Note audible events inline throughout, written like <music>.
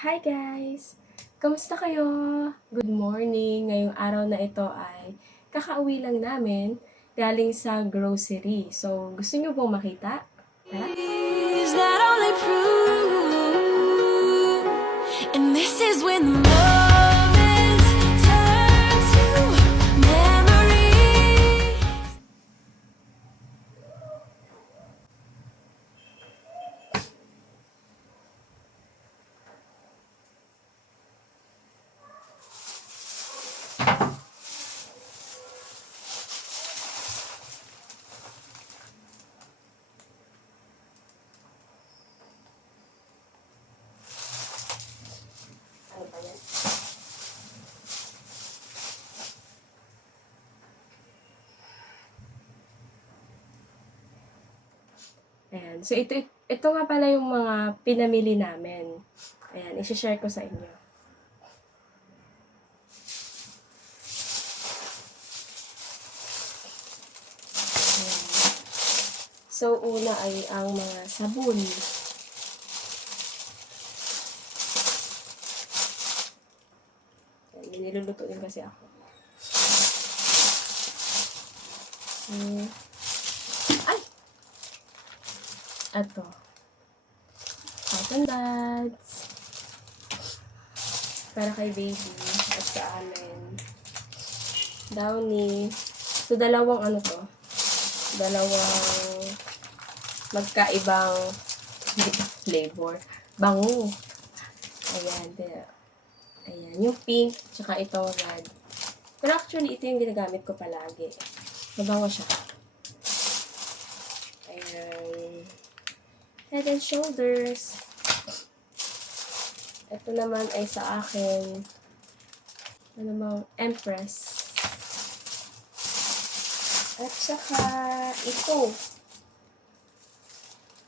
Hi guys! Kamusta kayo? Good morning! Ngayong araw na ito ay kakauwi lang namin galing sa grocery. So, gusto nyo pong makita? Tara! Is that all they? And this is when the Ayan. So, ito, ito nga pala yung mga pinamili namin. Ayan, isi-share ko sa inyo. Ayan. So, una ay ang mga sabon. Ayan, niluluto din kasi ako. Hmm. Ay! Ito. Cotton buds. Para kay baby. At sa amin. Downy. So, dalawang ano to. Dalawang magkaibang flavor. Bango. Ayan. Ayan. Yung pink, tsaka itong red. Pero actually, ito yung ginagamit ko palagi. Mabango siya. Head and shoulders. Ito naman ay sa akin. Ano mang Empress. At saka ito.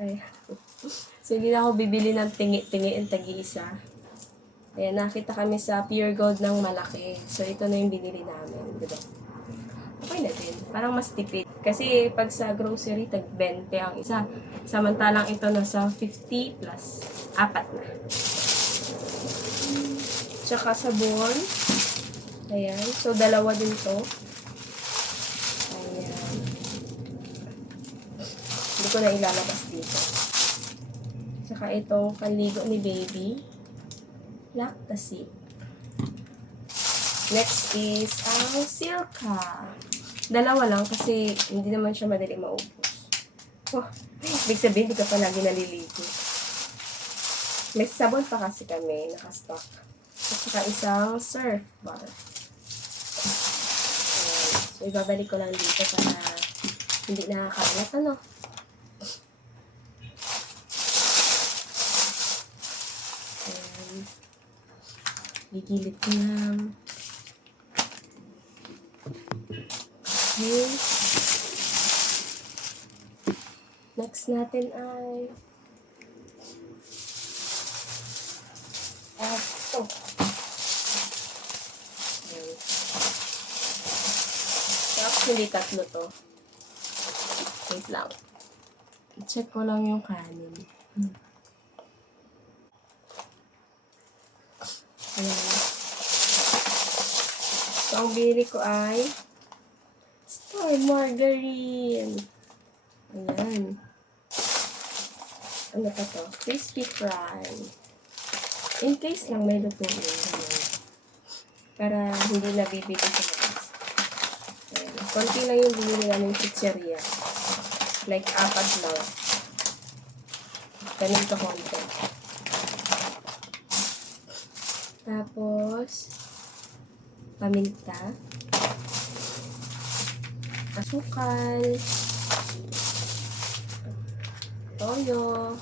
Ay. <laughs> so, hindi na ako bibili ng tingi-tingi ang tagi-isa. Ayan, nakita kami sa Pure Gold ng malaki. So, ito na yung binili namin. Diba? Okay na din. Parang mas tipid. Kasi pag sa grocery, tag 20 ang isa. Samantalang ito nasa 50 plus. Apat na. Tsaka sabon. Ayan. So, dalawa din to. Ayan. Hindi ko na ilalabas dito. Tsaka itong kaligo ni baby. Lactacy. Next is ang Silka. Dalawa lang kasi hindi naman siya madali maubos. Oh, ibig sabihin, hindi ka pa lagi naliligo. May sabon pa kasi kami, nakastock. At saka isang surf bar. Ayan. So, ibabalik ko lang dito para hindi nakakalat, ano? Ayan. Gigilid ko lang. Okay. Next natin ay eto. Ayan. So, actually, tatlo to. Wait lang. Check ko lang yung kanin. Hmm. Ayan. So, ang bili ko ay Star Margarine. Ayan. Ano pa to? Crispy fry. In case lang may lutuin. Ayan. Para hindi na bibili sa labas. Ayan. Konti lang yung binili namin pizzeria. Like, apat lang. Ka konti. Tapos, paminta asukal, toyo,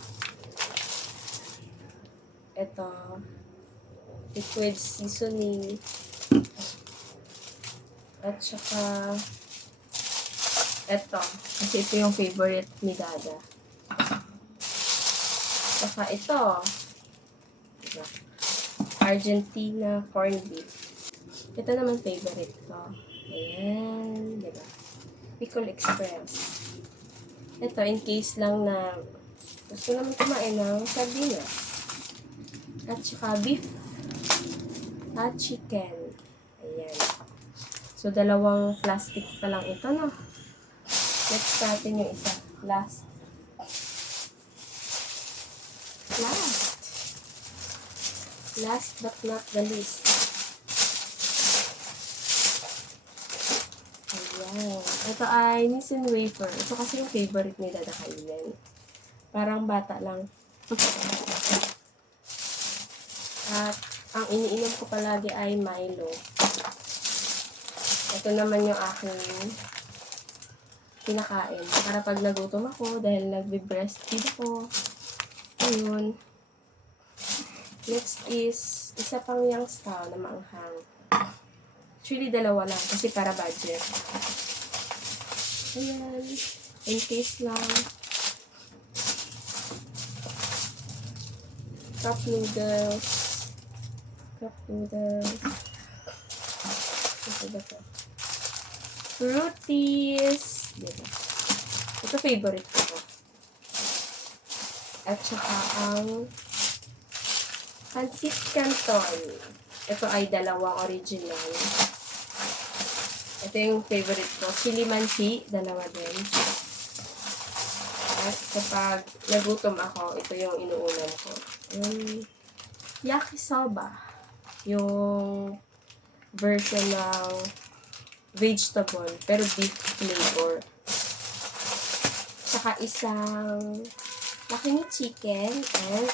ito, liquid seasoning, at saka, ito, kasi ito yung favorite ni Dada. Saka ito, diba? Argentina corned beef. Ito naman favorite ko. Ayan, diba? Pickle Express. Ito, in case lang na gusto naman kumain ng sardinas. At saka beef at chicken. Ayan. So, dalawang plastic pa lang ito, no? Next natin yung isa. Last. Last. Last but not the least. Ayan. Ito ay Nissin Wafer. Ito kasi yung favorite ni Dada Kailen. Parang bata lang. At ang iniinom ko palagi ay Milo. Ito naman yung aking kinakain. Para pag nagutom ako, dahil nagbe-breastfeed ako. Ayun. Next is, isa pang yung style na maanghang. Actually, dalawa lang. Kasi para budget. Ayan. In case lang. Cup noodles. Cup noodles. Ito ba to? Fruities. Diba? Ito favorite ko. At saka ang Pancit Canton. Ito ay dalawang original. Ito yung favorite ko. Chili mansi, dalawa din. At kapag nagutom ako, ito yung inuulam ko. Yung yakisoba. Yung version ng vegetable, pero beef flavor. Saka isang laki ni chicken and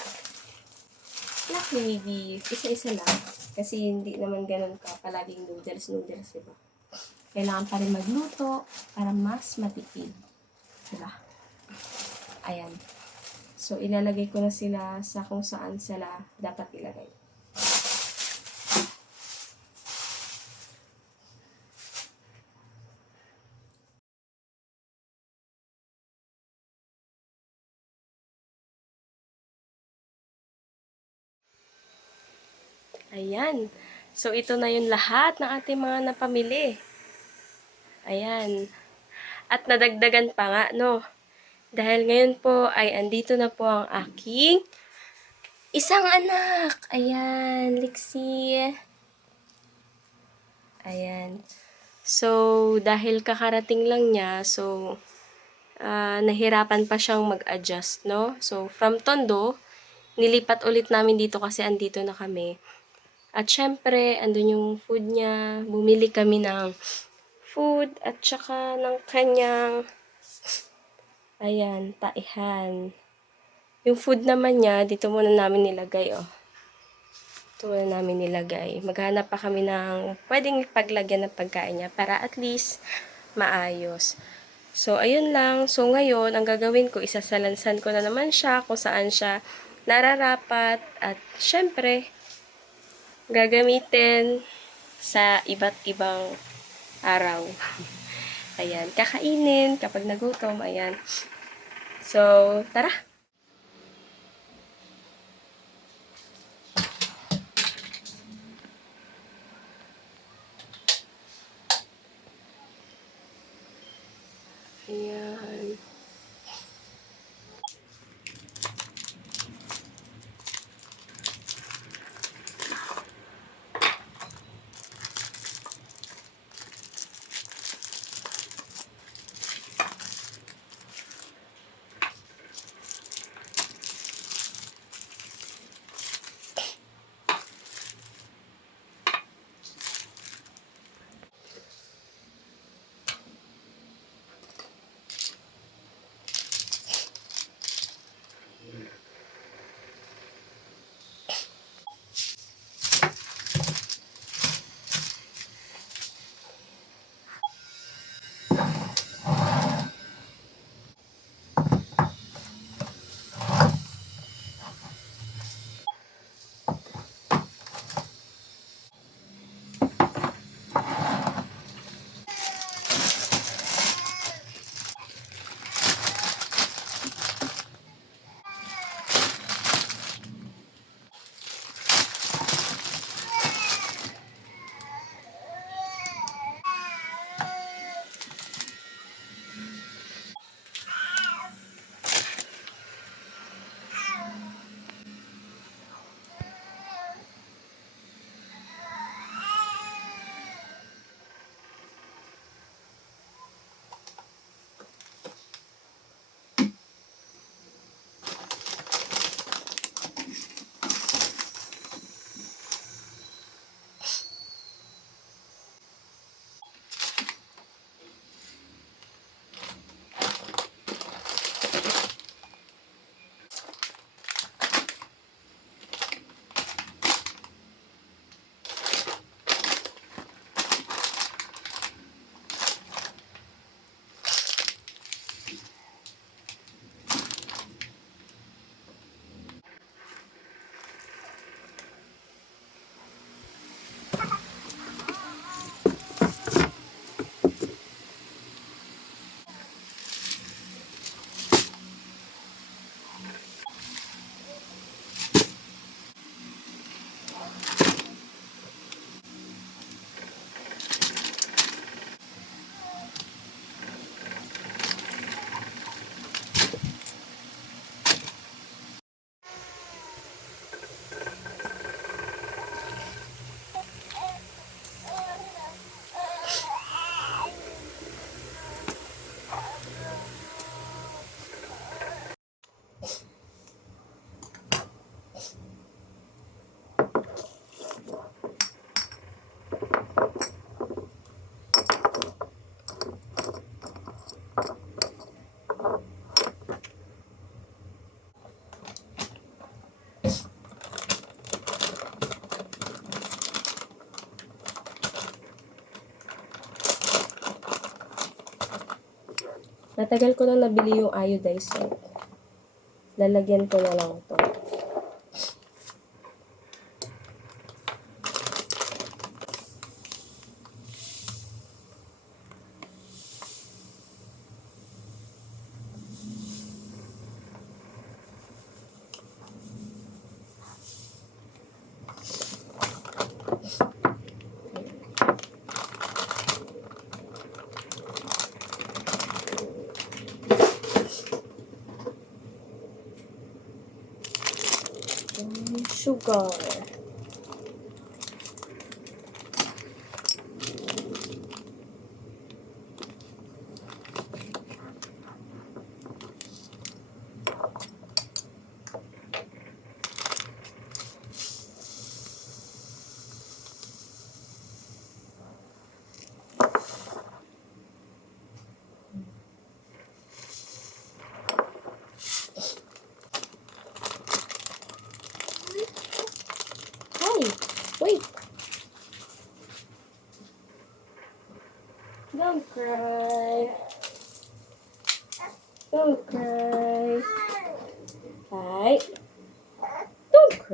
laki ni beef. Isa-isa lang. Kasi hindi naman ganun ka palaging noodles, noodles, diba? Kailangan pa rin magluto para mas matipid. Diba? Ayan. So, ilalagay ko na sila sa kung saan sila dapat ilagay. Ayan. So, ito na yung lahat ng ating mga napamili. Ayan. At nadagdagan pa nga, no? Dahil ngayon po ay andito na po ang aking isang anak. Ayan, Lixie. Ayan. So, dahil kakarating lang niya, so, ah, nahirapan pa siyang mag-adjust, no? So, from Tondo, nilipat ulit namin dito kasi andito na kami. At syempre, andun yung food niya. Bumili kami ng food at saka ng kanyang ayan, taihan. Yung food naman niya, dito muna namin nilagay, oh. Dito muna namin nilagay. Maghanap pa kami ng pwedeng paglagyan ng pagkain niya para at least maayos. So, ayun lang. So, ngayon, ang gagawin ko, isasalansan ko na naman siya kung saan siya nararapat. At, syempre, gagamitin sa iba't ibang araw. Ayan, kakainin kapag nagutom, ayan. So, tara! Matagal ko na nabili yung iodized salt. Lalagyan ko na lang to. 个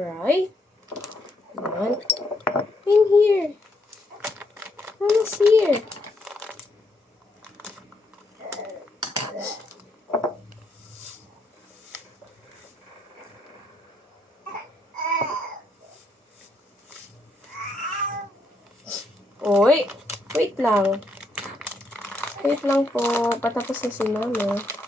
cry. Come on. In here. Mama's here. Uy, wait lang. Wait lang po. Patapos na si mama.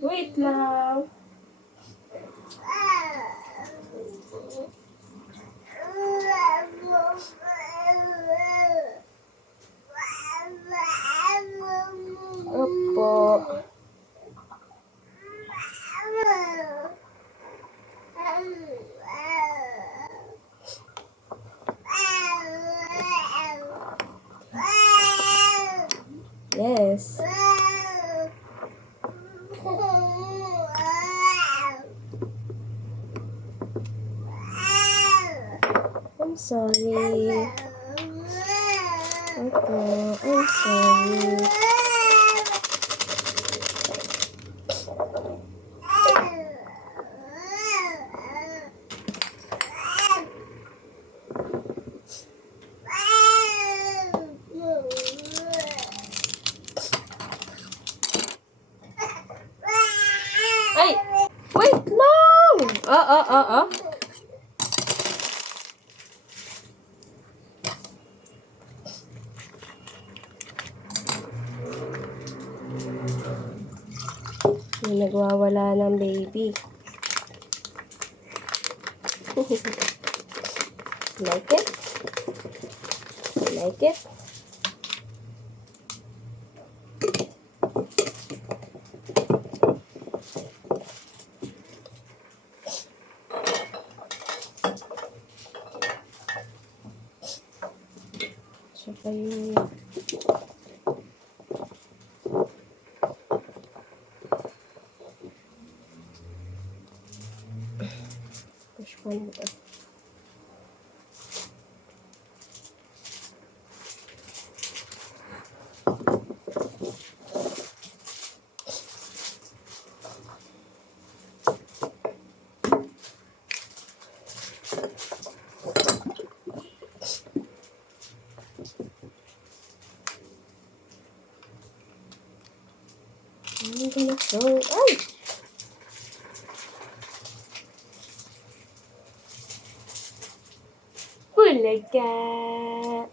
Wait lang. Opo. Yes. sorry. Opo, I'm sorry. Ay! Wait, no! Oh, oh, oh, oh. May nagwawala ng baby. <laughs> like it? Like it? Tsaka yung... Push pa Bulaga.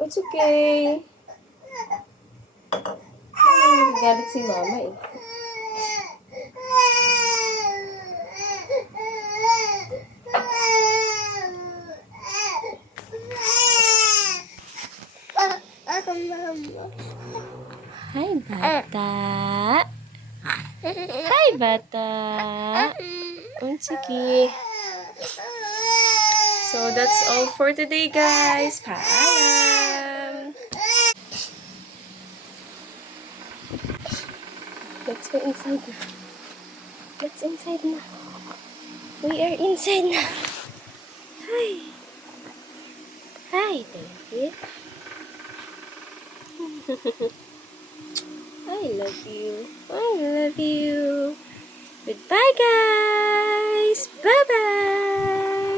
It's okay. Galit si mama. Hi, bata. Hi, bata. Oh, sige. So, that's all for today, guys. Paalam! Let's go inside na. Let's inside na. We are inside na. Hi. Hi, baby. <laughs> I love you. I love you. Goodbye, guys. Bye bye.